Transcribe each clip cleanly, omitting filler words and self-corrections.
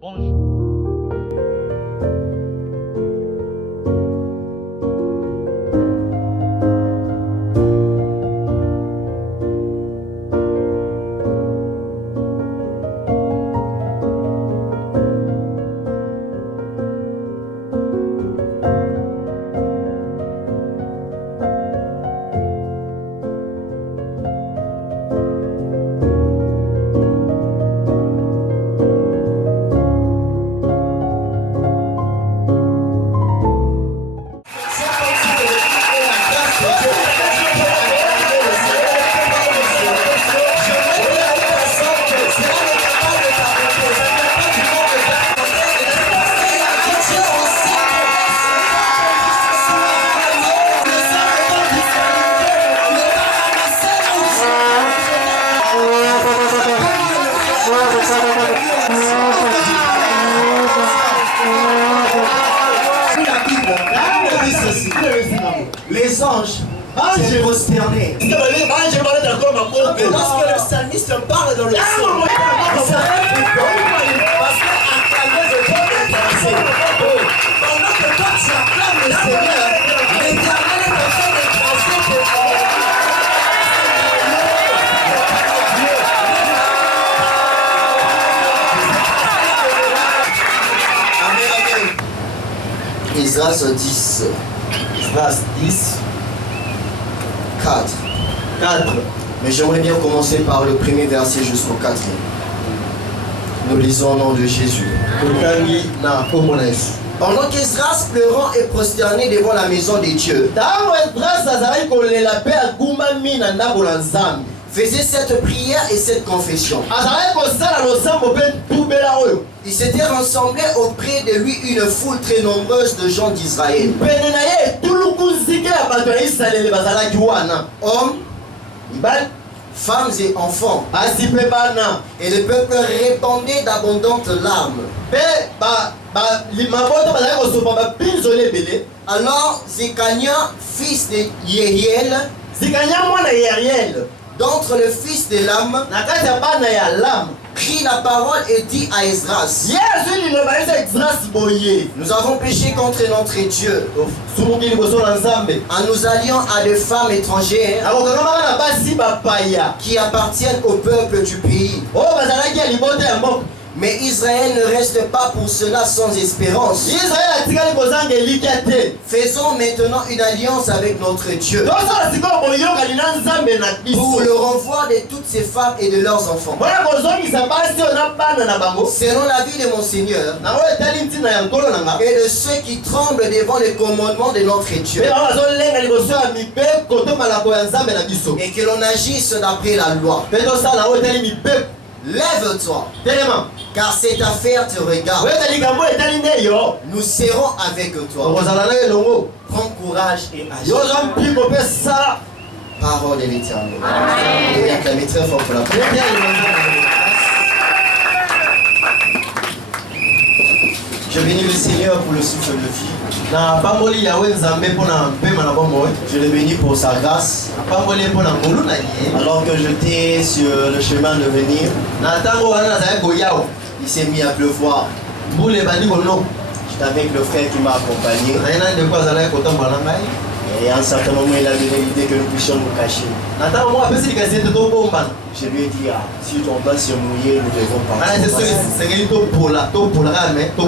Bonjour. Les anges s'est prosterné. Lorsque le psalmiste parle dans le psaume, vous savez pourquoi? Parce qu'acclamer le Dieu intéressé. Pendant que toi tu acclames le Seigneur, l'Éternel est en train de tracer tes Amen, amen. Esdras 10. Esdras 10. 4. Mais j'aimerais bien commencer par le premier verset jusqu'au 4e. Nous lisons au nom de Jésus. Pendant qu'Esdras pleurant et prosterné devant la maison de Dieu faisait cette prière et cette confession, il s'était rassemblé auprès de lui une foule très nombreuse de gens d'Israël, hommes, femmes et enfants, et le peuple répandait d'abondantes larmes. Alors Zéchania, fils de Yeriel, d'entre le fils de l'âme, prit la parole et dit à Esdras: nous avons péché contre notre Dieu en nous alliant à des femmes étrangères qui appartiennent au peuple du pays. Mais Israël ne reste pas pour cela sans espérance. Faisons maintenant une alliance avec notre Dieu pour le renvoi de toutes ces femmes et de leurs enfants. Selon l'avis de mon Seigneur et de ceux qui tremblent devant les commandements de notre Dieu, et que l'on agisse d'après la loi. Lève-toi, car cette affaire te regarde. Nous serons avec toi. Prends courage et agis. Parole de l'Éternel. Et acclamez très fort pour la prière. Je bénis le Seigneur pour le souffle de vie. Je le bénis pour sa grâce. Alors que j'étais sur le chemin de venir, il s'est mis à pleuvoir. J'étais avec le frère qui m'a accompagné. Et à un certain moment, il a donné l'idée que nous puissions nous cacher. Je lui ai dit, si on va se mouiller, nous devons partir.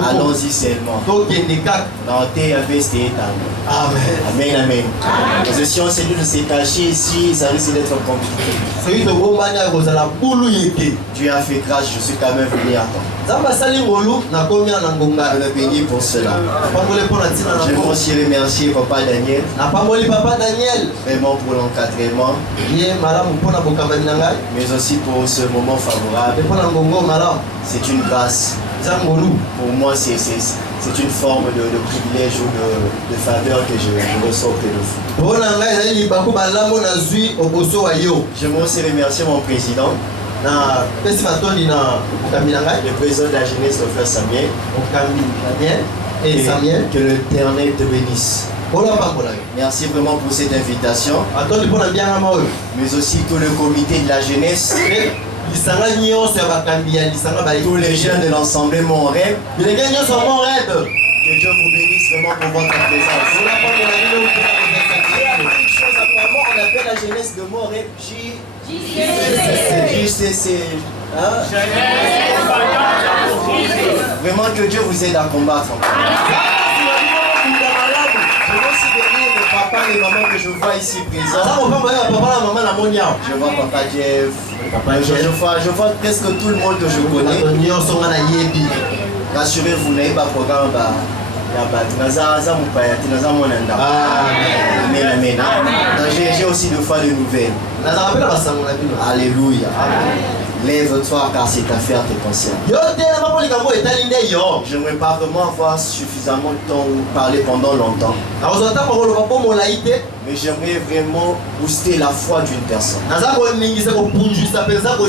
Allons-y seulement. Dans tes vestes et Amen. Amen, amen. Mais si on s'est dit de se cacher ici, ça risque d'être compliqué. Dieu a fait grâce, je suis quand même venu à temps. Je le bénis pour cela. Je veux aussi remercier Papa Daniel. Vraiment pour l'encadrement. Mais aussi pour ce moment favorable. C'est une grâce. Pour moi, c'est une forme de privilège ou de faveur que je reçois auprès de vous. J'aimerais aussi remercier mon président, le président de la jeunesse, le frère Samuel, et que l'Éternel te bénisse. Merci vraiment pour cette invitation, mais aussi tout le comité de la jeunesse, tous les jeunes de l'ensemble Mon Rêve. Que Dieu vous bénisse vraiment pour votre présence. Une chose, apparemment, on appelle la jeunesse de Mon Rêve JCC. Vraiment que Dieu vous aide à combattre. Je veux aussi bénir le papa et les mamans que je vois ici présents. Je vois papa Jeff. Je vois presque tout le monde que je connais. Rassurez-vous, vous n'avez pas de programme. Amen. J'ai aussi deux fois de nouvelles. Alléluia. Lève-toi car cette affaire te concerne. J'aimerais pas vraiment avoir suffisamment de temps ou parler pendant longtemps. Mais j'aimerais vraiment booster la foi d'une personne.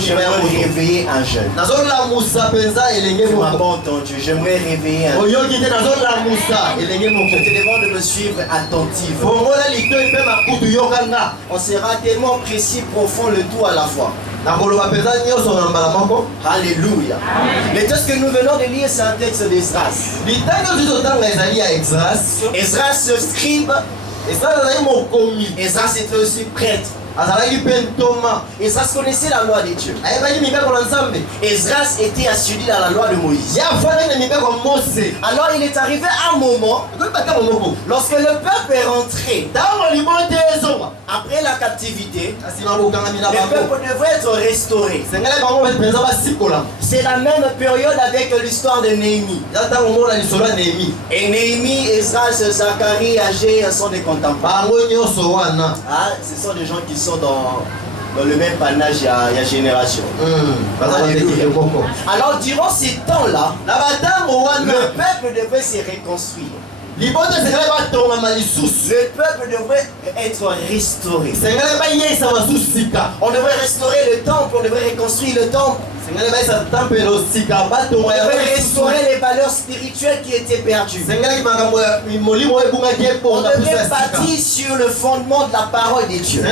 J'aimerais réveiller un jeune. Tu m'as pas entendu. J'aimerais réveiller un jeune. Je te demande de me suivre attentivement. On sera tellement précis, profond, le tout à la fois. Alléluia. Le texte que nous venons de lire, c'est un texte d'Esdras. Esdras, ce scribe. Esdras était aussi prêtre. Esdras connaissait la loi de Dieu. Esdras était assidu à la loi de Moïse. Alors il est arrivé un moment lorsque le peuple est rentré après la captivité. Le peuple devrait être restauré. C'est la même période avec l'histoire de Néhémie. Et Néhémie, Esdras, Zacharie, Agé sont des contemporains. Ce sont des gens qui sont dans le même panache, il y a génération. Alors durant ces temps-là, le peuple devait se reconstruire. Le peuple devrait être restauré. On devrait restaurer le temple, on devrait reconstruire le temple. On devrait restaurer les valeurs spirituelles qui étaient perdues. On devrait bâtir sur le fondement de la parole de Dieu. Le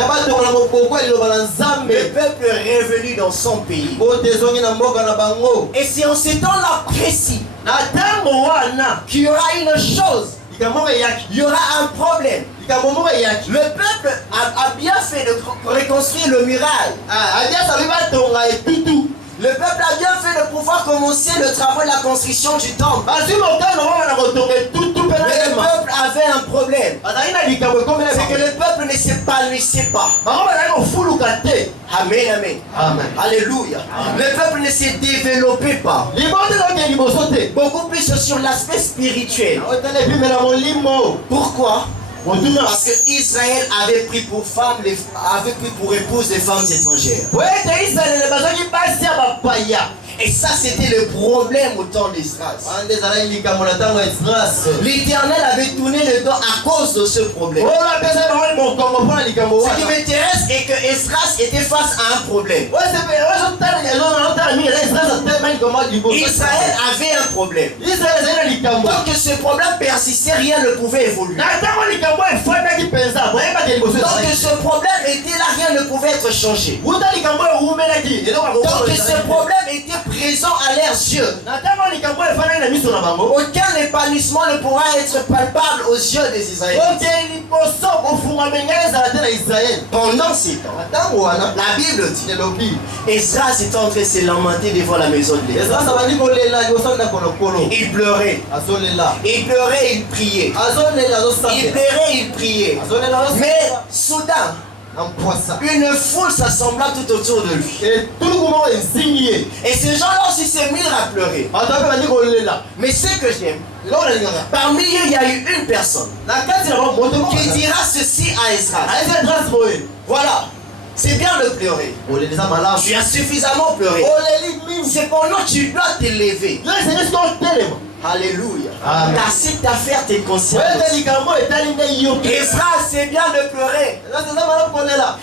peuple est revenu dans son pays. Et c'est en ce temps-là précis qu'il y aura une chose. Il y aura un problème. Le peuple a bien fait de reconstruire le muraille. Le peuple a bien fait de pouvoir commencer le travail de la construction du temple. Mais le peuple avait un problème. C'est que le peuple ne s'épanouissait pas. Amen. Alléluia. Le peuple ne s'est développé pas. Beaucoup plus sur l'aspect spirituel. Pourquoi? Parce que Israël avait pris pour femme, avait pris pour épouse des femmes étrangères. Et ça, c'était le problème au temps d'Esdras. L'Éternel avait tourné le dos à cause de ce problème. Ce qui m'intéresse est que Esdras était face à un problème. Israël avait un problème. Tant que ce problème persistait, rien ne pouvait évoluer. Tant que ce problème était là, rien ne pouvait être changé. Tant que ce problème était présent à leurs yeux, aucun épanouissement ne pourra être palpable aux yeux des Israélites. Pendant ces temps, la Bible dit, Esdras était en train de se lamenter devant la maison de l'Éternel. Il pleurait. Il pleurait, il priait. Il pleurait, il priait. Mais soudain, une foule s'assembla tout autour de lui. Et ces gens-là aussi se mirent à pleurer. Mais ce que j'aime, parmi eux, il y a eu une personne qui dira ceci à Esdras. Voilà. C'est bien de pleurer. Tu as suffisamment pleuré. Cependant, tu dois t'élever. Alléluia. Car cette affaire t'est consciente. Ezra, c'est bien de pleurer.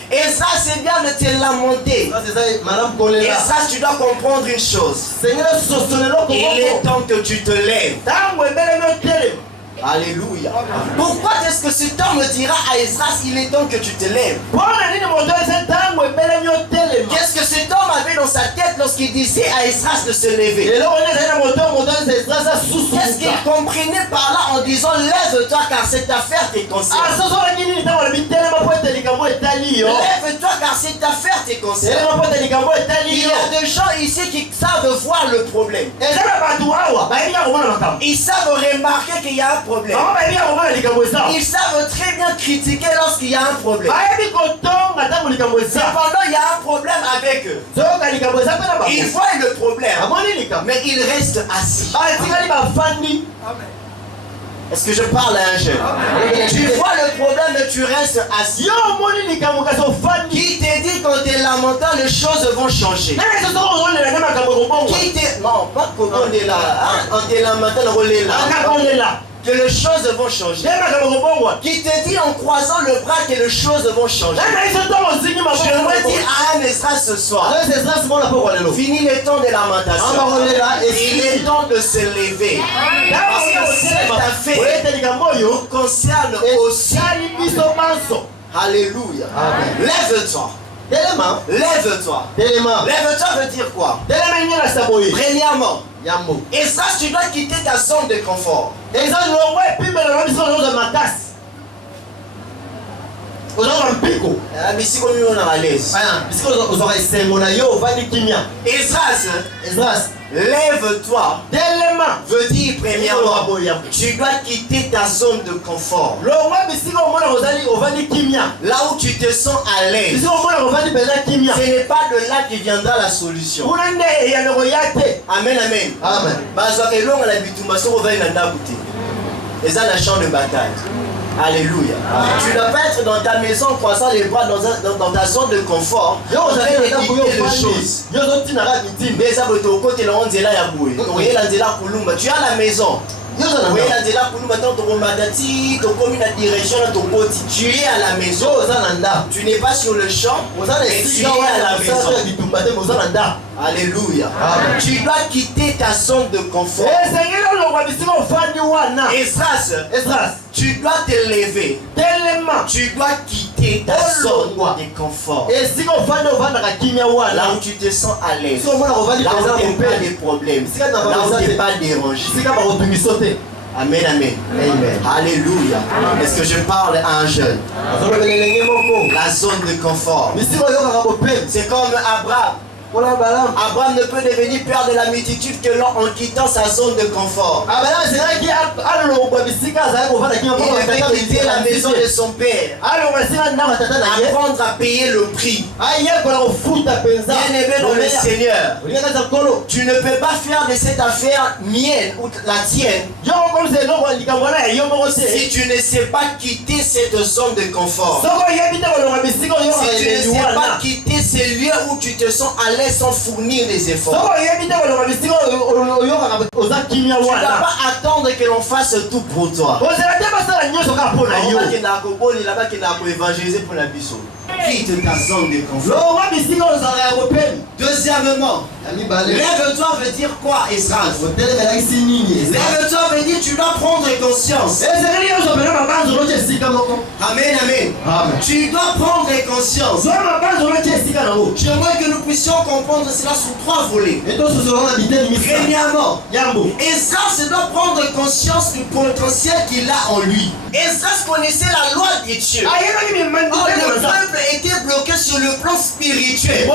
Ezra, c'est bien de te lamenter. Ezra, tu dois comprendre une chose. Il est temps que tu te lèves. Alléluia. Pourquoi est-ce que cet homme dira à Esdras, il est temps que tu te lèves? Qu'est-ce que cet homme avait dans sa tête lorsqu'il disait à Esdras de se lever? Qu'est-ce qu'il comprenait par là en disant lève-toi car cette affaire t'est concernée? Lève-toi car cette affaire t'est concernée. Il y a des gens ici qui savent voir le problème. Ils savent remarquer qu'il y a un problème. Ils savent très bien critiquer lorsqu'il y a un problème. Cependant, il y a un problème avec eux. Ils voient le problème, mais ils restent assis. Est-ce que je parle à un jeune? Tu vois le problème et tu restes assis. Qui t'a dit qu'en te lamentant, les choses vont changer? Qui t'a... Non, pas qu'on est là. En te lamentant, on est là. Que les choses vont changer. Qui te dit en croisant le bras que les choses vont changer? J'aimerais dire à un Esdras ce soir. Fini le temps de lamentation. Il est temps de se lever. Parce que cette affaire concerne aussi. Alléluia. Lève-toi. Lève-toi. Lève-toi veut dire quoi? Premièrement, Esdras, tu dois quitter ta zone de confort. Esdras, lève-toi. Veut dire premièrement, tu dois quitter ta zone de confort. Là où tu te sens à l'aise, ce n'est pas de là qui viendra la solution. Amen, amen. Et ça, la champ de bataille. Alléluia. Tu ne dois pas être dans ta maison en croisant les bras dans ta zone de confort. Tu as la maison. Tu es à la maison. Tu n'es pas sur le champ, mais tu es à la maison. Alléluia. Tu dois quitter ta zone de confort. Esdras, tu dois te lever. Tu dois quitter ta zone de confort. Là où tu te sens à l'aise. Là où tu n'as pas de problèmes. Là où tu n'es pas dérangé. Amen, amen. Alléluia. Est-ce que je parle à un jeune? La zone de confort. C'est comme Abraham. Abraham ne peut devenir père de la multitude que en quittant sa zone de confort. Il devait quitter la maison de son père, apprendre à payer le prix. Bien-aimé dans le Seigneur, tu ne peux pas faire de cette affaire mienne ou la tienne si tu ne sais pas quitter cette zone de confort. Si tu ne sais pas quitter ce lieu où tu te sens à l'aise sans fournir des efforts. Tu ne dois pas attendre que l'on fasse tout pour toi. Quitte ta zone de confort. Deuxièmement, lève-toi veut dire quoi, Esdras? Lève-toi veut dire tu dois prendre conscience. Amen, amen. Tu dois prendre conscience. J'aimerais que nous puissions comprendre cela sous trois volets. Premièrement, Esdras doit prendre conscience du potentiel qu'il a en lui. Esdras connaissait la loi de Dieu. Le peuple était bloqué sur le plan spirituel. Le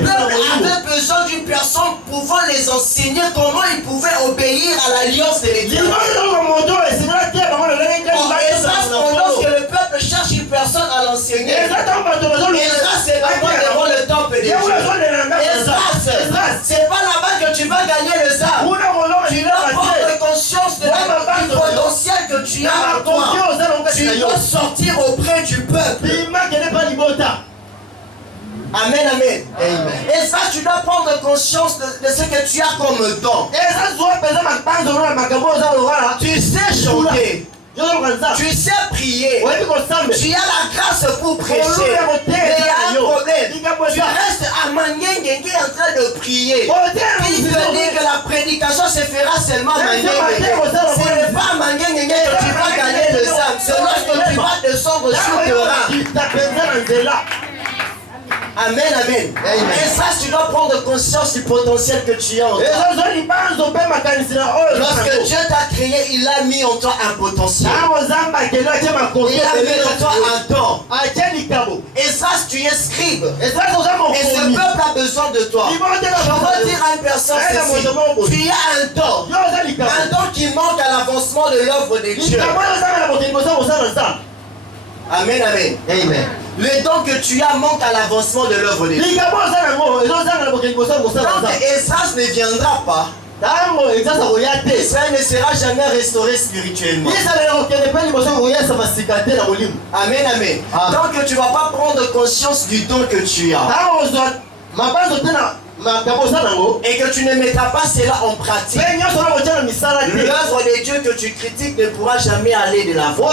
peuple avait besoin d'une personne pouvant les enseigner comment ils pouvaient obéir à l'alliance de l'Éternel. Pendant que le peuple cherche une personne à l'enseigner, Esdras c'est là-bas devant le temple de Dieu. Esdras, c'est pas là-bas que tu vas gagner le sabre. Tu dois prendre conscience du potentiel que tu as en toi. Tu dois sortir auprès du peuple. Amen, amen. Et ça, tu dois prendre conscience de ce que tu as comme don. Tu sais chanter. Tu sais prier. Tu as la grâce pour prêcher. Mais il y a un problème. Tu restes à Mangengengue en train de prier. Il te dit que la prédication se fera seulement à Mangengengue. Ce n'est pas à Mangengengue que tu vas gagner les âmes. C'est lorsque tu vas descendre sur le rang. Amen, amen. Et ça, tu dois prendre conscience du potentiel que tu as en toi. Lorsque Dieu t'a créé, il a mis en toi un potentiel. Il a mis en toi un don. Et ça, tu es scribe. Et ce peuple a besoin de toi. Je veux dire à une personne ceci. Tu as un don. Un don qui manque à l'avancement de l'œuvre de Dieu. Amen, amen. Amen. Le don que tu as manque à l'avancement de l'œuvre de Dieu. Donc Esdras ne viendra pas. Israël ne sera jamais restauré spirituellement. Amen, amen. Donc tu ne vas pas prendre conscience du don que tu as. Et que tu ne mettras pas cela en pratique. L'œuvre de Dieu que tu critiques ne pourra jamais aller de l'avant.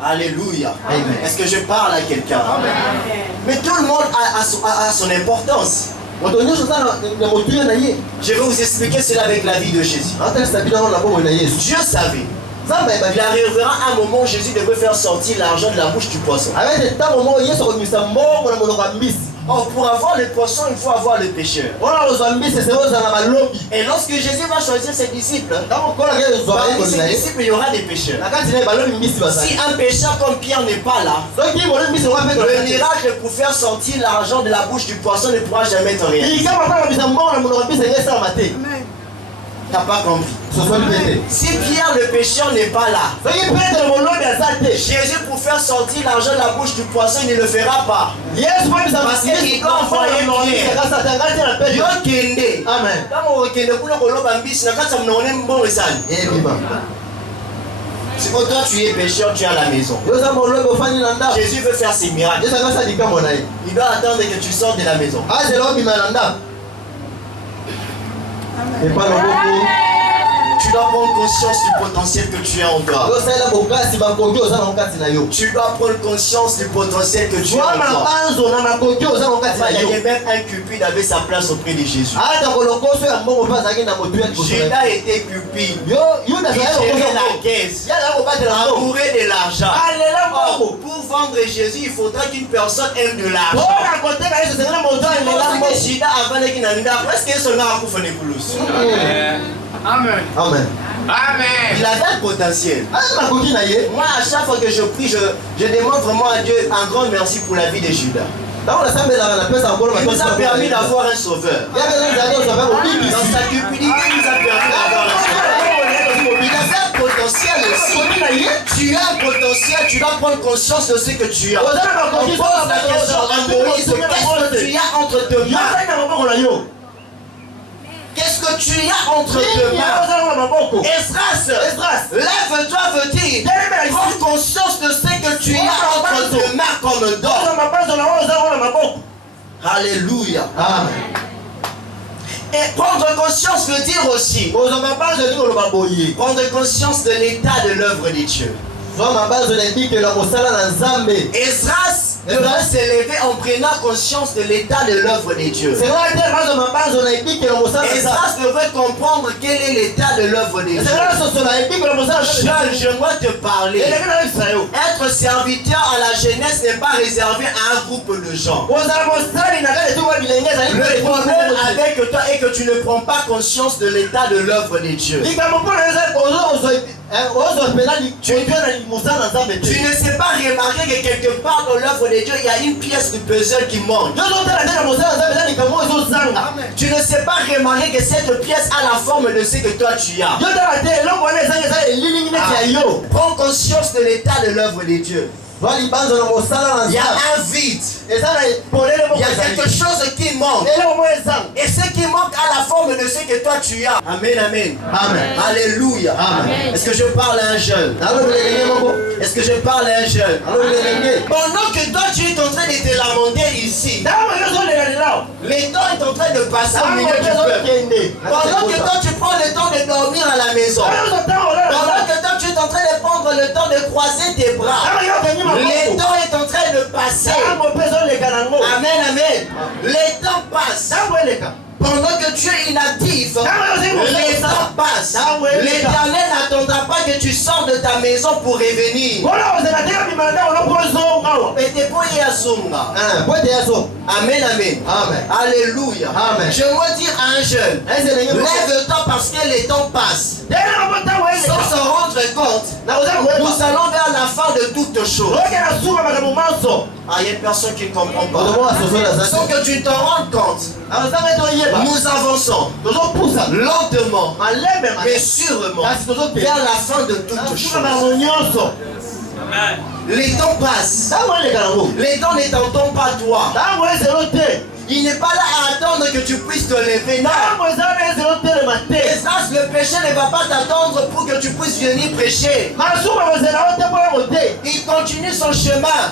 Alléluia. Est-ce que je parle à quelqu'un? Mais tout le monde a son importance. Je vais vous expliquer cela avec la vie de Jésus. Dieu savait. Il arrivera un moment où Jésus devait faire sortir l'argent de la bouche du poisson. Or, pour avoir le poisson, il faut avoir le pêcheur. Et lorsque Jésus va choisir ses disciples, parmi ses disciples, il y aura des pêcheurs. Si un pêcheur comme Pierre n'est pas là, le miracle pour faire sortir l'argent de la bouche du poisson ne pourra jamais être réalisé. T'as pas compris. Si Pierre le pêcheur n'est pas là, Jésus pour faire sortir l'argent de la bouche du poisson, il ne le fera pas. Parce qu'il doit envoyer Pierre. Amen. Si toi tu es pêcheur, tu es à la maison. Jésus veut faire ses miracles. Il doit attendre que tu sortes de la maison. Et pas tu dois prendre conscience du potentiel que tu as en toi. Tu dois prendre conscience du potentiel que tu as en toi. Il y a même un cupide avait sa place auprès de Jésus. Judas était cupide. Il gérait la caisse. Amoureux de l'argent. Pour vendre Jésus, il faudra qu'une personne aime de l'argent. Amen. Amen. Amen. Il avait un potentiel. Moi, à chaque fois que je prie, je demande vraiment à Dieu un grand merci pour la vie de Judas. Il nous a permis d'avoir un sauveur. Dans sa cupidité, il nous a permis d'avoir un sauveur. Il avait un potentiel aussi. Tu as un potentiel, tu dois prendre conscience de ce que tu as. On pose la question à Moïse, qu'est-ce que tu as entre tes mains? Qu'est-ce que tu as entre tes mains? Esdras, lève-toi, veut dire, prends conscience de ce que tu as entre tes mains comme don. Alléluia. Amen. Et prendre conscience veut dire aussi prendre conscience de l'état de l'œuvre de Dieu. Esdras devrait s'élever en prenant conscience de l'état de l'œuvre de Dieu. Esdras devrait comprendre quel est l'état de l'œuvre de Dieu. Je dois te parler. Être serviteur à la jeunesse n'est pas réservé à un groupe de gens. Le problème avec toi est que tu ne prends pas conscience de l'état de l'œuvre de Dieu. Tu ne sais pas remarquer que quelque part dans l'œuvre de Dieu, il y a une pièce de puzzle qui manque. Tu ne sais pas remarquer que cette pièce a la forme de ce que toi tu as. Prends conscience de l'état de l'œuvre de Dieu. Il y a un vide. Il y a quelque chose qui manque. Et ce qui manque a la forme de ce ce que toi tu as. Amen, amen. Amen. Alléluia. Amen. Est-ce que je parle à un jeune? Est-ce que je parle à un jeune? Pendant que toi tu es en train de te lamenter ici, le temps est en train de passer au milieu du peuple. Pendant que toi tu prends le temps de dormir à la maison, pendant que toi tu es en train de prendre le temps de croiser tes bras, le temps est en train de passer. Amen, amen. Le temps passe. Pendant que tu es inactif, le temps passe. L'Éternel n'attendra pas que tu sors de ta maison pour revenir. Amen, amen. Alléluia. J'aimerais dire à un jeune, lève-toi parce que le temps passe. Sans s'en rendre compte, nous allons vers la fin de toutes choses. Ah, il y a une personne qui ne comprend pas. Sans que tu te rendes compte, nous avançons lentement, mais sûrement vers la fin de toutes choses. Les temps passent. Les temps ne t'entendent pas toi. Il n'est pas là à attendre que tu puisses te lever. Non. Le péché ne va pas t'attendre pour que tu puisses venir prêcher. Il continue son chemin.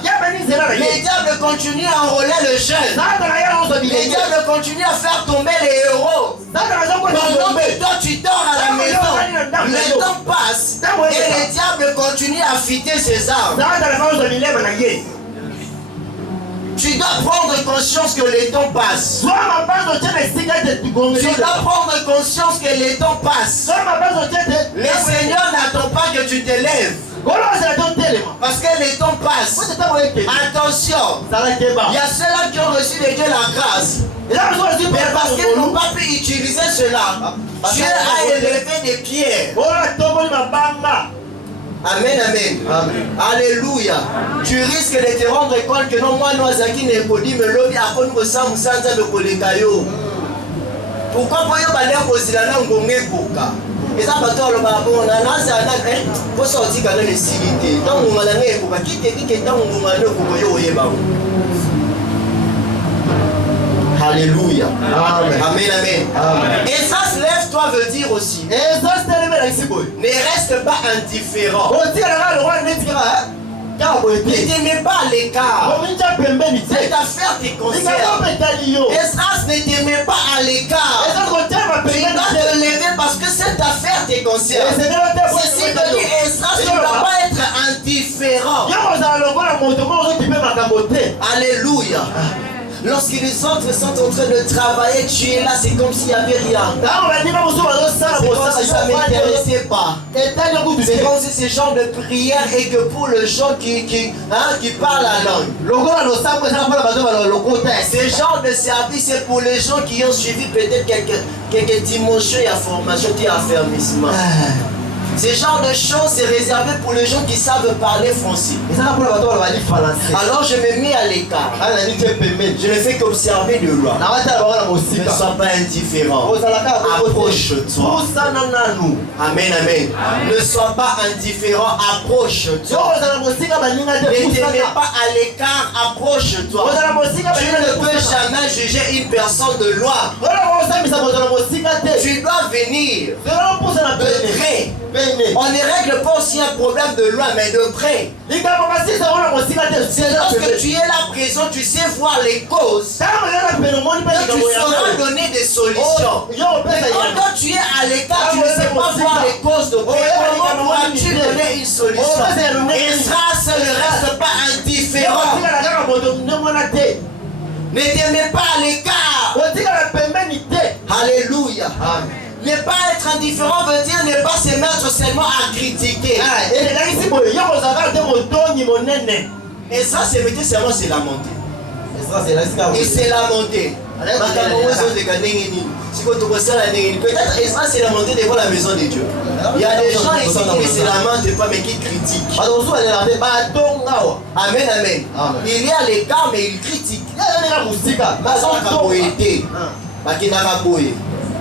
Les diables continuent à enrôler le jeune. Les diables continuent à faire tomber les héros. Pendant que toi tu dors à la maison, le temps passe et les diables continuent à fitter ses armes. Tu dois prendre conscience que les temps passent. Tu dois prendre conscience que les temps passent. Le Seigneur n'attend pas que tu te lèves. Parce que les temps passent. Attention, il y a ceux-là qui ont reçu de Dieu la grâce. Mais parce qu'ils n'ont pas pu utiliser cela, Dieu a élevé des pierres. Amen, amen. Alléluia. Tu risques de te rendre compte que non, moi, nous avons dit mais l'homme a connu ça, de Kolekayo. Pourquoi pour y aller au Zilana Ngomé Boka? Et ça, on a sorti quand même les civilités. Tant qu'on a l'année, qui te dit que tant qu'on a l'année, Alléluia. Amen. Amen. Amen. Et ça se lève-toi veut dire aussi. Ne reste pas indifférent. Ne te mets pas à l'écart. Cette affaire te concerne. Esdras ne te mets pas à l'écart. Tu dois te lever parce que cette affaire te concerne. Ceci veut dire Esdras ne doit pas être indifférent. Alléluia. Lorsque les autres sont en train de travailler, tu es là, c'est comme s'il n'y avait rien. C'est comme si ça ne m'intéressait pas. C'est comme si ce genre de prière est que pour les gens qui parlent la langue. Ce genre de service est pour les gens qui ont suivi peut-être quelques dimensions et formations et affermissement. Ce genre de choses c'est réservé pour les gens qui savent parler français. Alors je me mets à l'écart. Je ne fais qu'observer de loin. Ne sois pas indifférent. Approche-toi. Amen, amen. Ne sois pas indifférent. Approche-toi. Ne te mets pas à l'écart. Approche-toi. Tu ne peux jamais juger une personne de loin. Tu dois venir de près. On ne règle pas aussi un problème de loin, mais de près. C'est lorsque tu es là présent, tu sais voir les causes. Tu sauras donner des solutions. Mais quand tu es à l'écart, tu ne sais pas voir les causes de près. Comment pourras-tu donner une solution? Esdras ne reste pas indifférent. Ne te mets pas à l'écart. Alléluia. Ne pas être indifférent veut dire ne pas se mettre seulement à critiquer. Et ça, c'est seulement c'est la montée. Et c'est la montée. Peut-être Esdras c'est la montée devant la maison de Dieu. Il y a des gens ici qui ne se lamentent pas mais qui critiquent. Amen, amen. Il est à l'écart mais il critique.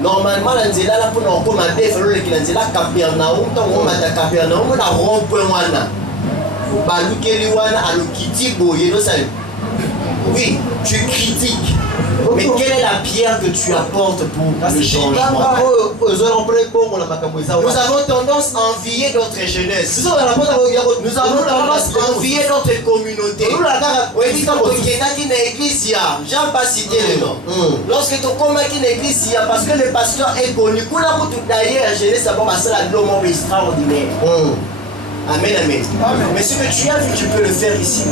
Normalement, la nzela la pour nous commander, il faut que la nzela Capernaum, tant qu'on m'a Capernaum, on a rompu wana. Balukeli wana alukiti boye, no ça. Oui, tu critiques. Mais quelle est la pierre que tu apportes pour le changement? Nous avons tendance à envier notre jeunesse. Nous avons tendance à envier notre communauté. J'aime pas citer le nom. Lorsque tu commences une église, parce que le pasteur est connu, d'ailleurs, jeunesse, c'est l'homme extraordinaire. Amen, amen. Mais ce que tu as vu, tu peux le faire ici.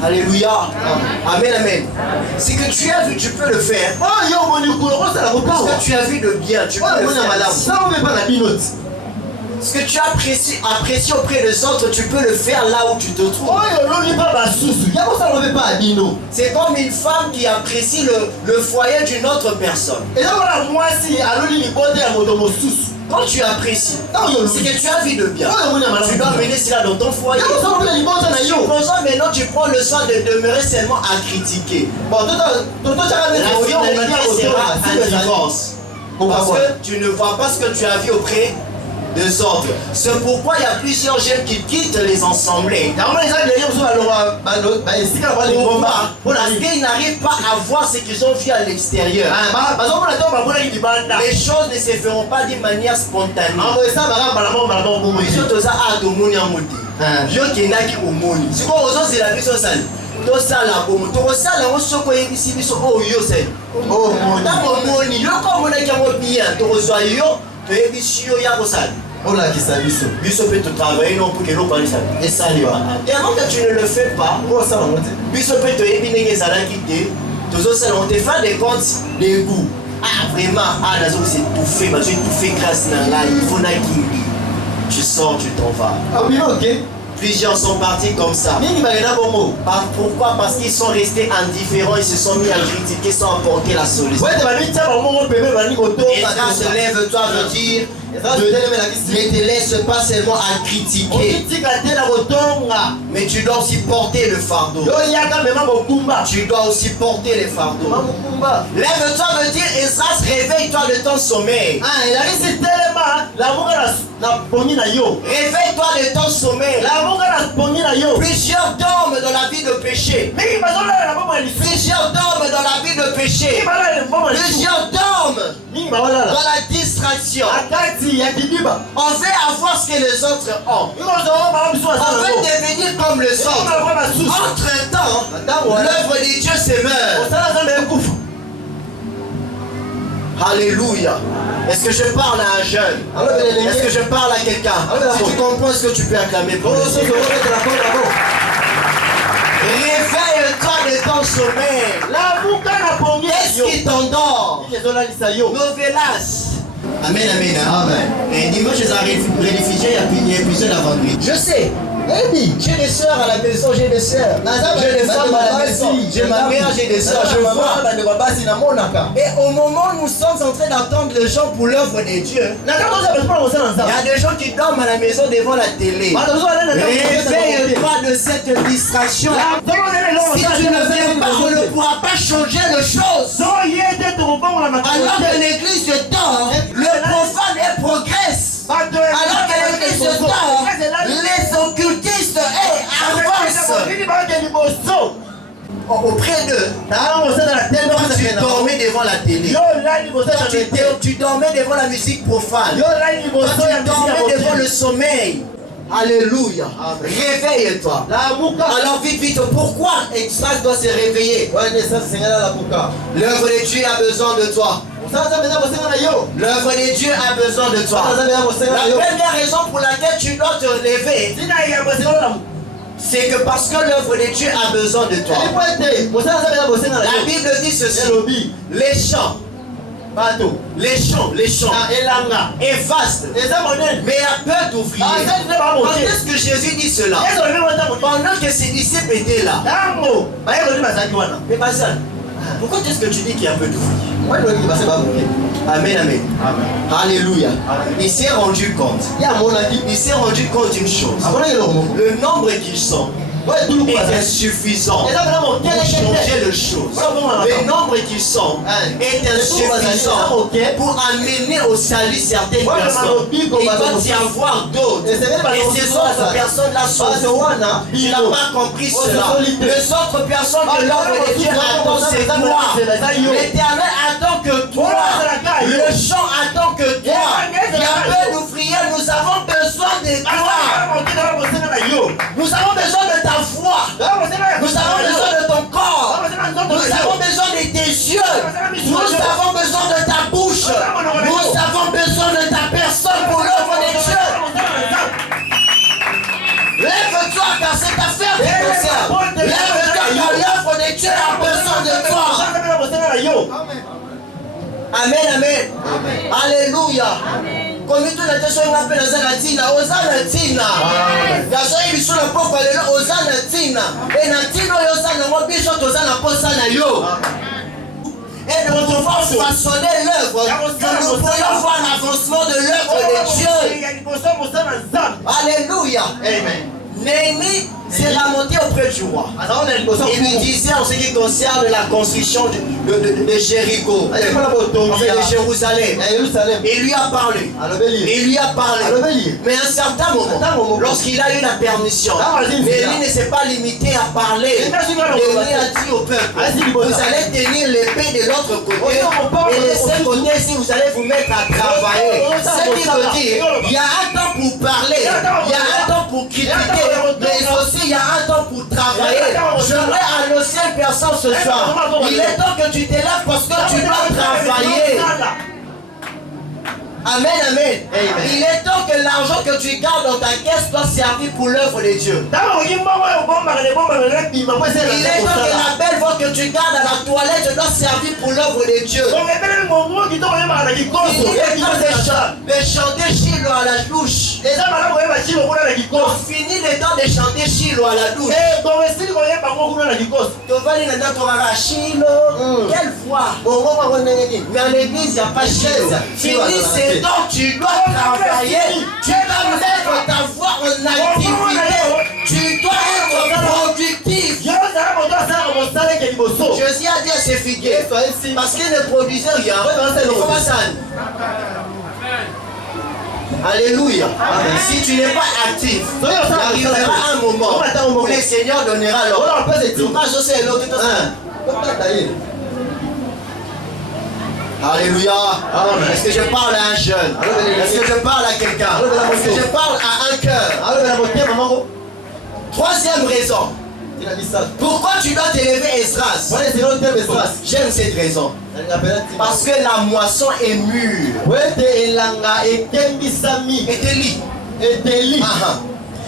Alléluia. Amen, amen. Ce que tu as vu, tu peux le faire. Ce que tu as vu de bien, tu peux le faire. Ce que tu as apprécié auprès des autres, tu peux le faire là où tu te trouves. C'est comme une femme qui apprécie le foyer d'une autre personne. Quand tu apprécies, c'est que tu as vu de bien. Tu dois mener cela dans ton foyer. Maintenant, tu prends le soin de demeurer seulement à critiquer. La finalité sera indifférence. Parce que tu ne vois pas ce que tu as vu auprès des autres. C'est pourquoi il y a plusieurs jeunes qui quittent les assemblées. Pourquoi? Parce qu'ils n'arrivent pas à voir ce qu'ils ont vu à l'extérieur. Les choses ne se feront pas d'une manière spontanée. Biso peut te travailler non pour que l'on parle ça. Et ça et avant que tu ne le fais pas, Biso peut te ébiner ça là qui te. Toujours ça on te fait des comptes des goûts. Ah vraiment, ah là c'est tout fait, mais tu fais grâce dans là, il faut naquiller. Tu sors, tu t'en vas. Ah oui, ok. Plusieurs sont partis comme ça. Pourquoi? Parce qu'ils sont restés indifférents, ils se sont mis à critiquer sans apporter la solution. Et quand se lève, toi veut dire, ne te laisse pas seulement à critiquer, mais tu dois aussi porter le fardeau. Tu dois aussi porter le fardeau. Lève-toi veut dire, Esdras, réveille-toi de ton sommeil. Réveille-toi de ton sommeil. Plusieurs dorment dans la vie de péché. Plusieurs dorment dans la vie de péché. Plusieurs dorment dans la distraction. On veut avoir ce que les autres ont. On veut devenir comme les autres. Entre-temps, l'œuvre de Dieu se meurt. Alléluia. Est-ce que je parle à un jeune? Est-ce que je parle à quelqu'un? Si tu comprends, est-ce que tu peux acclamer pour le Seigneur? Réveille-toi de ton sommeil. Qu'est-ce qui t'endort? Novelas. Amen, amen. Et dimanche, j'ai réfugié, il y a plusieurs avant-midi. Je sais. J'ai des soeurs à la maison, j'ai des soeurs. J'ai des femmes à la maison. J'ai ma mère, j'ai des soeurs. Je vois. Et au moment où nous sommes en train d'attendre les gens pour l'œuvre de Dieu, il y a des gens qui dorment à la maison devant la télé. Réveille-toi de cette distraction. Si tu ne viens pas, on ne pourra pas changer les choses. Alors que l'église dort, le profane progresse. Alors que l'église dort, les occultistes avancent auprès d'eux. Tu dormais devant la télé. Tu dormais devant la musique profane. Tu dormais devant le sommeil. Alléluia. Réveille-toi. Alors vite, vite, pourquoi Esdras doit se réveiller? L'œuvre de Dieu a besoin de toi. L'œuvre de Dieu a besoin de toi. La première raison pour laquelle tu dois te lever, c'est que parce que l'œuvre de Dieu a besoin de toi. La Bible dit ceci. Les champs est vaste, mais il y a peu d'ouvriers. Quand est-ce que Jésus dit cela? Pendant que ses disciples étaient là. Mais Bazan, pourquoi est-ce que tu dis qu'il y a peu d'ouvriers? Amen, amen. Alléluia. Il s'est rendu compte. Il s'est rendu compte d'une chose. Le nombre qu'ils sont. est insuffisant pour changer les choses. Le nombre qu'ils sont est insuffisant pour amener au salut certaines personnes. Il va y avoir d'autres. Et ces autres personnes-là sont il n'a pas compris cela. Les autres personnes que l'ordre de Dieu attend, c'est toi. L'Éternel attend que toi. Le chant attend que toi. Yahweh, nous prions, nous avons besoin de toi. Nous avons besoin de ta foi. Nous avons besoin de ton corps. Nous avons besoin de tes yeux. Nous avons besoin de ta bouche. Nous avons besoin de ta personne pour l'œuvre de Dieu. Lève-toi car cette affaire te concerne. Lève-toi car l'œuvre de Dieu a besoin de toi. Amen, amen. Alléluia. Comme tout le temps, on appelle Zanatina, Osana Tina. Yazoe bisula poko lelo Osana Tina. Et Natino Osana mo biso Osana posana yo. Et nous devons façonner l'œuvre. Nous pourrions voir l'avancement de l'œuvre de Dieu. Alléluia. Amen. Néhémie s'est remonté auprès du roi. Il lui disait en ce qui concerne la construction de Jéricho, de Jérusalem. Il lui a parlé. Il lui a parlé. Mais à un certain moment, lorsqu'il a eu la permission, Néhémie ne s'est pas limité à parler. Néhémie a dit au peuple, vous allez tenir l'épée de l'autre côté et de ce côté-ci, vous allez vous mettre à travailler. Ce qui veut dire, il y a un temps pour parler, il y a un temps pour critiquer, mais aussi il y a un temps pour travailler. J'aimerais annoncer une personne ce soir. Il est temps que tu te lèves parce que tu dois travailler. Amen, amen. Il est temps que l'argent que tu gardes dans ta caisse doit servir pour l'œuvre de Dieu. Il est temps que la belle voix que tu gardes à la toilette doit servir pour l'œuvre de Dieu. Il est temps de chanter Chilo à la douche. On finit le temps de chanter Chilo à la douche. Quelle voix. Mais à l'église, il n'y a pas Chilo. Fini c'est donc tu dois travailler, tu dois mettre ta voix en activité, tu dois être productif. Jésus a dit à ses figuiers, parce qu'il ne produisait rien, Alléluia. Si tu n'es pas actif, il arrivera un moment où le Seigneur donnera l'ordre. Alléluia. Est-ce que je parle à un jeune? Est-ce que je parle à quelqu'un? Est-ce que je parle à un cœur? Troisième raison. Pourquoi tu dois t'élever, Esdras? J'aime cette raison. Parce que la moisson est mûre.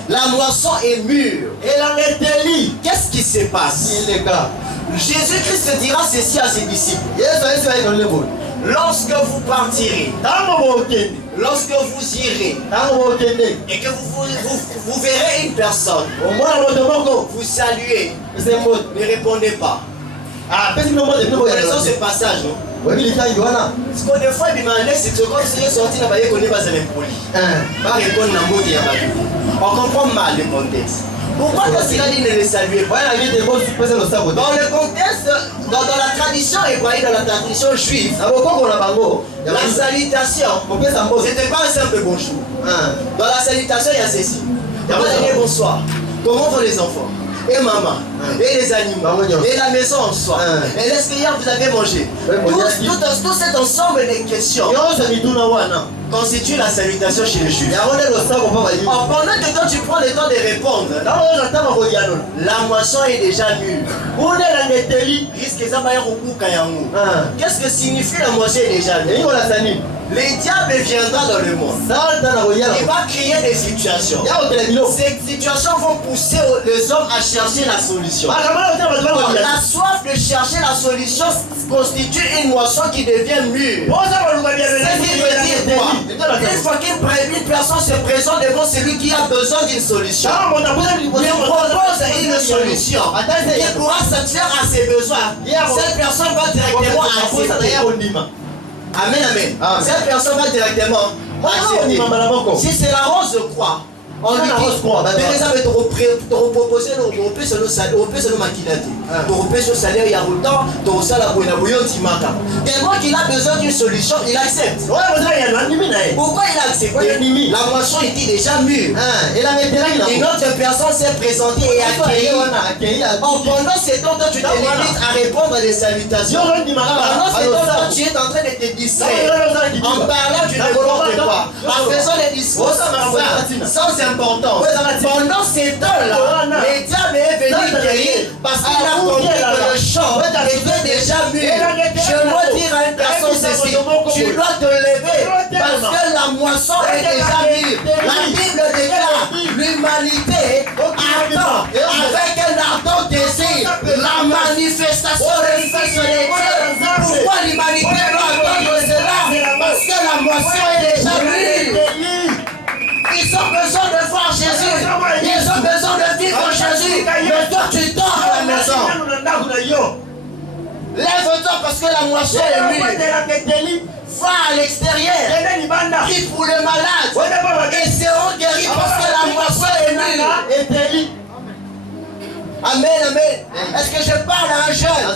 La moisson est mûre. Qu'est-ce qui se passe? Jésus-Christ dira ceci à ses disciples. Lorsque vous partirez, lorsque vous irez, et que vous verrez une personne, vous saluez, ne répondez pas. Vous connaissez ce passage, non? Parce que des fois, il demandait si tu es sorti, on comprend mal le contexte. Pourquoi il a dit ne les saluer pas? Dans le contexte, dans la tradition hébraïque, dans la tradition juive, la salutation, c'était pas un simple bonjour. Dans la salutation, il y a ceci. D'abord, bonsoir. Comment vont les enfants? Et maman, et les animaux, et la maison en soi. Et est-ce que hier vous avez mangé? Tout cet ensemble de questions constitue la salutation chez les Juifs. Pendant que toi tu prends le temps de répondre, la moisson est déjà mûre. Qu'est-ce que signifie la moisson est déjà mûre? Les diables viendront dans le monde. Il va créer des situations. Ces situations vont pousser les hommes à chercher la solution. La soif de chercher la solution constitue une moisson qui devient mûre. C'est ce qui veut dire quoi? Une fois qu'une personne se présente devant celui qui a besoin d'une solution, il propose une solution qui pourra satisfaire à ses besoins. Cette personne va directement accepter. Amen, amen. Cette personne va directement accepter. Si c'est la rose, je crois. On lui dit, par exemple, tu reproposé le maquillage. Tu repèses le salaire il y a longtemps, tu reçois la bouille, tellement qu'il a besoin d'une solution, il accepte. Pourquoi il accepte? La moisson était déjà mûre. Une autre personne s'est présentée et accueillie. Pendant ce temps, toi, tu te limites à répondre à des salutations. Pendant ce temps, tu es en train de te distraire. En parlant du n'importe quoi. En faisant des discours sans importance. Pendant ces temps-là, le diable est venu guérir parce qu'il a compris que le champ était déjà mûr. Je dois dire à une personne ceci, tu dois te lever parce que la moisson est déjà mûre. La Bible déclare, l'humanité attend avec un ardent désir la manifestation des fils de Dieu. Pourquoi l'humanité doit attendre cela? Parce que la moisson est déjà mûre. Ils ont besoin de voir Jésus. Ils ont besoin de vivre Jésus. Mais toi, tu dors à la maison. Lève-toi parce que la moisson est mûre. Va à l'extérieur. Prie pour le malade. Ils seront guéris parce que la moisson est mûre. Amen, amen. Est-ce que je parle à un jeune? Il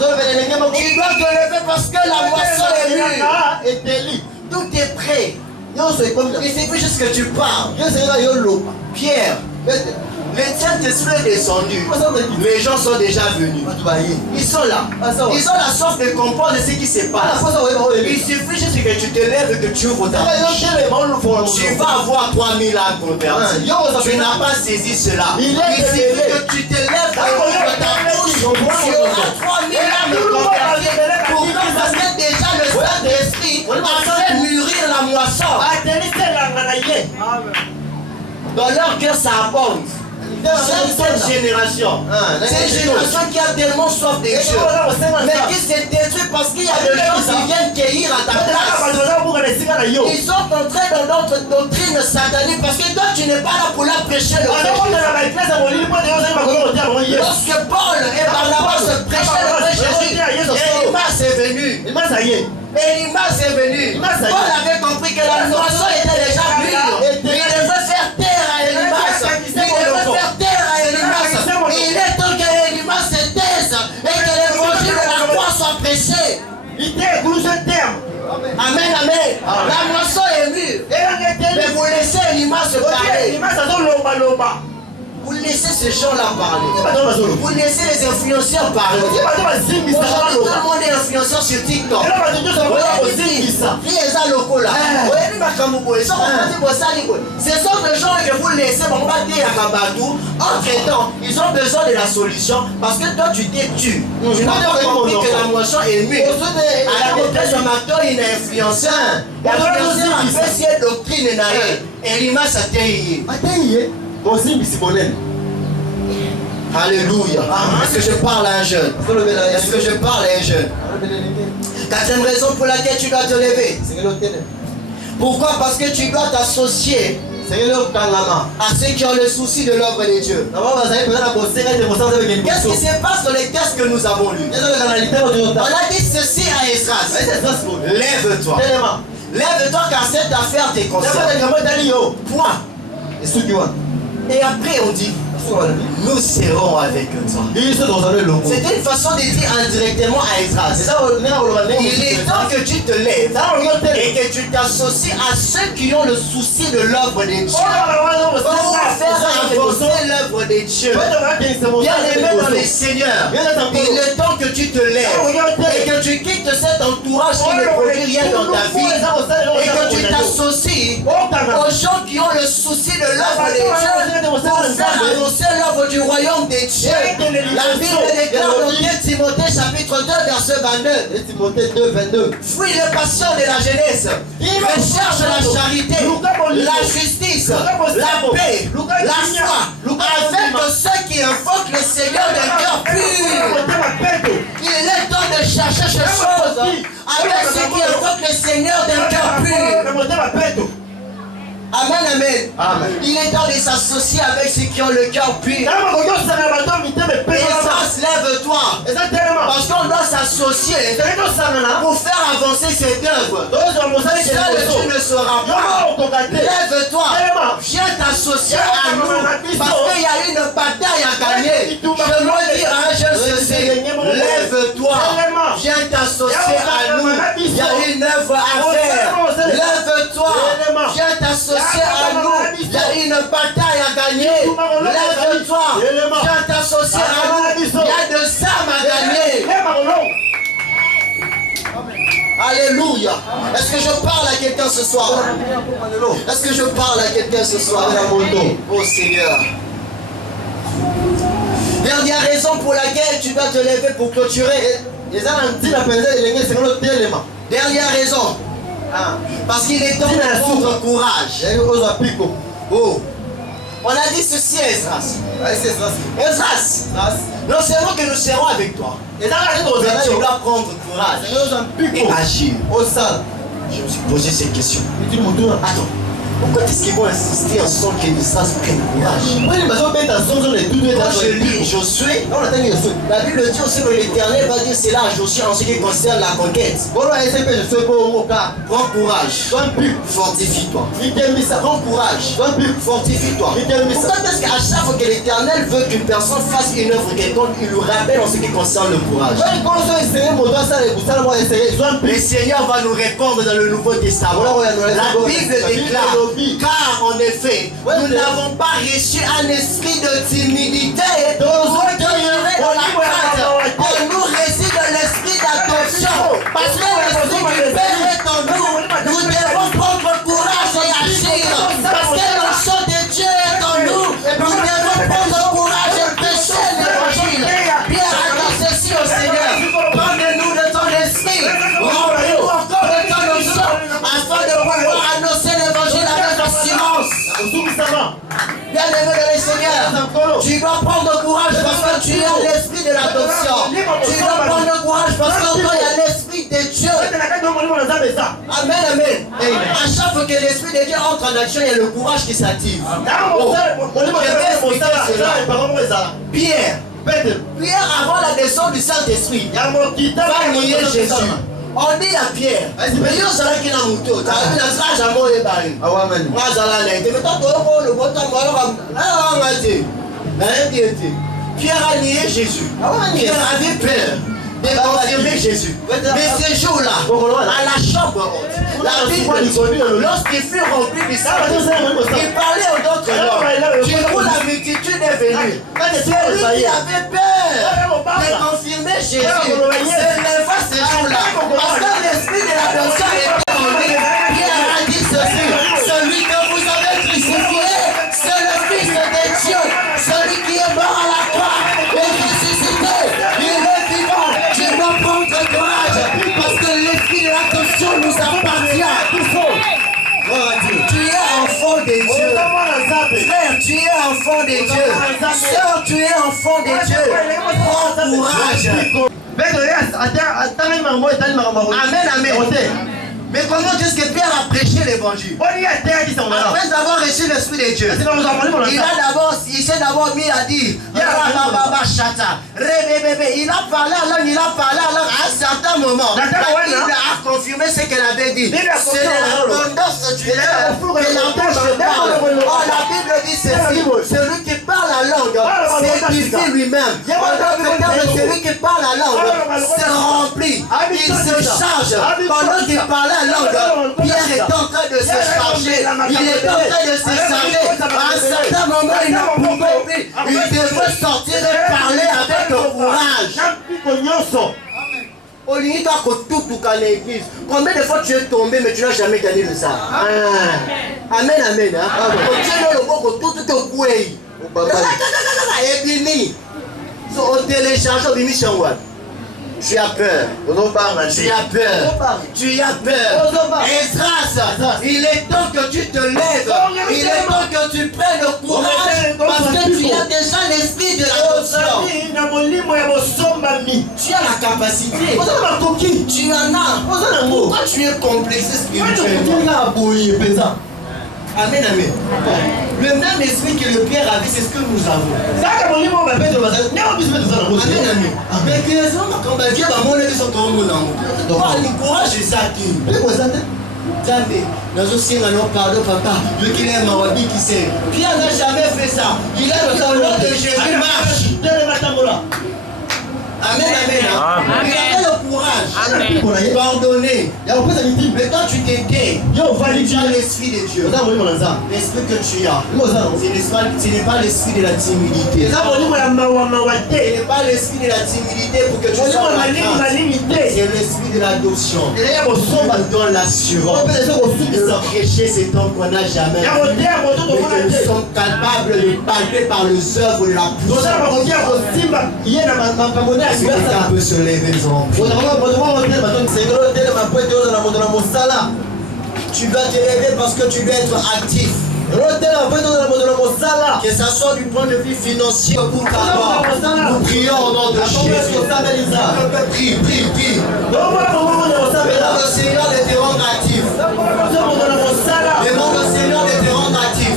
doit te lever parce que la moisson est mûre. Tout est prêt. Il suffit juste que tu parles. Pierre, le Saint-Esprit est descendu. Les gens sont déjà venus. Ils sont là. Ils ont la soif de comprendre ce qui se passe. Il suffit juste que tu te lèves et que tu ouvres ta bouche. Tu vas avoir 3000 âmes converties. Tu n'as pas saisi cela. Il suffit que tu te lèves et ouvres ta bouche. Tu auras 3000 âmes converties. Pourquoi? Parce que déjà le Saint-Esprit a fait mûrir la moisson. Dans leur cœur, ça abonde. Cette génération qui a tellement soif de Dieu, mais qui se détruit parce qu'il y a des gens qui viennent cueillir à ta place. Ils sont entrés dans notre doctrine satanique parce que toi tu n'es pas là pour leur prêcher le Jésus. Lorsque Paul et Barnabas se prêchaient le vrai Jésus, Elimas est venu. Elimas est venu. Paul avait compris que la moisson était déjà mûre. Il devait faire terre à Elimas. Il est temps que Elimas se taise et que l'évangile de la croix soit prêché. Amen, amen. La moisson est mûre. Mais vous laissez Elimas se parler. Vous laissez ces gens-là parler. Vous laissez les influenceurs parler. Aujourd'hui, tout le monde est influenceur sur TikTok. Les locaux là. Ce sont des gens que vous laissez entre temps, ils ont besoin de la solution parce que toi tu t'es tu. Tu n'as pas compris que la moisson est mûre. À la place de Macton, il est influenceur. L'influenceur a fait cette doctrine. Et l'image a été. Alléluia. Est-ce que je parle à un jeune? Est-ce que je parle à un jeune? Quatrième raison pour laquelle tu dois te lever. Pourquoi? Parce que tu dois t'associer à ceux qui ont le souci de l'œuvre de Dieu. Qu'est-ce qui se passe dans les textes que nous avons lus? On a dit ceci à Esdras. Lève-toi. Lève-toi car cette affaire te concerne. Point. Et après on dit, nous serons avec toi. C'était une façon de dire indirectement à Esdras. Il est temps que tu te lèves et que tu t'associes à ceux qui ont le souci de l'œuvre de Dieu. Pour faire avancer l'œuvre de Dieu. Bien aimé dans les seigneurs, il est temps que tu te lèves et que tu quittes cet entourage qui ne produit rien dans ta vie et que tu t'associes aux gens qui ont le souci de l'œuvre de Dieu pour faire avancer l'œuvre du royaume des dieux. La Bible déclare dans 2 Timothée chapitre 2 verset 22. Fuis les passions de la jeunesse. Recherche la charité, la justice, la paix, la foi, avec ceux qui invoquent le Seigneur d'un cœur pur. Il est temps de chercher ces choses avec ceux qui invoquent le Seigneur d'un cœur pur. Amen, amen, amen. Il est temps de s'associer avec ceux qui ont le cœur pur. Esdras, lève-toi. Parce qu'on on doit s'associer pour faire avancer cette œuvre. Seul tu ne seras pas. Lève-toi, viens t'associer à nous parce qu'il y a une bataille à gagner. Je veux dire à un jeune ceci, lève-toi, viens t'associer à nous. Il y a une œuvre à faire. Lève-toi, viens t'associer à nous. Il y a une bataille à gagner. Lève-toi, viens t'associer à nous. Il y a de ça à gagner. Alléluia. Est-ce que je parle à quelqu'un ce soir? Est-ce que je parle à quelqu'un ce soir? Oh Seigneur. Dernière raison pour laquelle tu dois te lever pour clôturer. Dernière raison. Parce qu'il est temps de prendre courage. Oh. On a dit ceci à Esdras. Esdras. Non seulement que nous serons avec toi, mais tu dois prendre courage et agir. Je me suis posé cette question. Attends. Pourquoi est-ce qu'ils vont insister en sorte que Esdras prenne courage? Quand je lis Josué, la Bible dit aussi que l'Éternel va dire cela à Josué en ce qui concerne la conquête. Prends courage, fortifie-toi. Prends courage, fortifie-toi. Pourquoi est-ce qu'à chaque fois que l'Éternel veut qu'une personne fasse une œuvre quelconque, il lui rappelle en ce qui concerne le courage? Le Seigneur va nous répondre dans le Nouveau Testament. La Bible déclare, car en effet, nous n'avons pas reçu un esprit de timidité pour demeurer dans la crainte. En nous réside l'esprit d'adoption. Parce que l'esprit du Père est en nous, nous devons prendre courage et agir. Parce que le sang de Dieu est en nous, nous devons prendre courage et prêcher l'évangile. Pierre a dit ceci au Seigneur, donne-nous de ton esprit, remplis-nous encore de ton onction, afin de pouvoir annoncer l'évangile avec assurance. Bien-aimé de le Seigneur, tu dois prendre courage parce que tu as l'esprit de l'adoption. Tu dois prendre courage parce qu'en toi il y a l'esprit de Dieu. Amen, amen. À chaque fois que l'esprit de Dieu entre en action, il y a le courage qui s'active. Pierre, avant la descente du Saint-Esprit, va nier Jésus. On dit à Pierre, mais yo sala qui n'a mouto, tu as vu la sage à moi et bari. Amen. Moi sala n'est, tu veux pas le bouton, moi on va dire. Pierre a nié Jésus. Pierre avait peur de confirmer Jésus. Mais ce jour-là, à la chambre haute, la Bible, lorsqu'il fut rempli du Saint-Esprit, il parlait aux autres langues. Du coup, la multitude est venue. Celui qui avait peur de confirmer Jésus se leva ce jour-là. Parce que l'esprit de l'adoption était en lui. Pierre a dit ceci, celui que vous avez crucifié, c'est le Fils de Dieu. Celui qui est mort à la croix est ressuscité. Il est vivant. Tu dois prendre courage parce que l'esprit de l'adoption nous appartient. Tu es enfant de Dieu. Frère, tu es enfant de Dieu. Sœur, tu es enfant de Dieu. Prends courage. Amen, amen. Mais comment est-ce que Pierre a prêché l'évangile? Après avoir reçu l'esprit de Dieu, il s'est d'abord mis à dire, il a parlé alors à un certain moment. La Bible a confirmé ce qu'elle avait dit. C'est l'abondance du cœur que la bouche parle. Oh, la Bible dit ceci, celui qui parle la langue s'édifie lui-même. Celui qui parle la langue se remplit, il se charge. Pendant qu'il parlait la langue, Pierre est en train de se charger. Il est en train de se charger. À un certain moment, il ne pouvait plus. Il devait sortir et parler avec courage. Olingi doit tout à l'église. Combien de fois tu es tombé mais tu n'as jamais gagné le ça? Amen, amen. Tu es le bon tout au couille. Et bimi. Au télécharge au bimi changouane. Tu as peur. Tu as peur. Tu as peur. Esdras, il est temps que tu te lèves. Il est temps que tu prennes le courage parce que tu as déjà l'esprit de l'adoption. Tu as la capacité. Tu en as. Pourquoi tu es complexé spirituellement? Amen, amen. Le même esprit que le Père avait, c'est ce que nous avons. Amen, amen. Mais que les hommes, quand Dieu va m'en aller, sont dans mon amour. Donc, le courage, c'est ça qui. Jamais. Nous aussi, nous pardon, papa. Le qui est Mawabi qui sait. Pierre n'a jamais fait ça. Il a le talent de Jésus marche. Amen, amen. Il avait le courage. Pardonner. Mais quand tu t'étais, tu as l'esprit de Dieu. L'esprit que tu as. Ce n'est pas l'esprit de la timidité. Ce n'est pas l'esprit de la timidité pour que tu sois c'est l'esprit de l'adoption. Nous donne l'assurance. Le péché, c'est tant qu'on n'a jamais vu. Mais que nous sommes capables de palper par les œuvres de la puissance. Quelqu'un peut se lever devant. Tu dois te lever parce que tu dois être actif. Que ça soit du point de vue financier ou pour nous prions au nom de Jésus. Prie, prie, prie. Demande au Seigneur de te rendre actif. Demande au Seigneur de te rendre actif.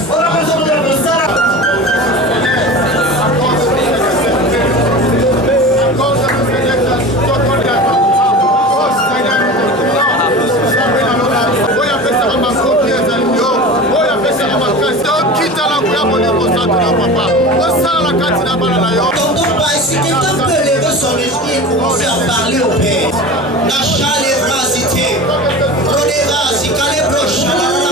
Si quelqu'un peut lever son esprit et commencer à parler au Père, Nacha lèvera cité, Rodera, si Calebro, Chalala.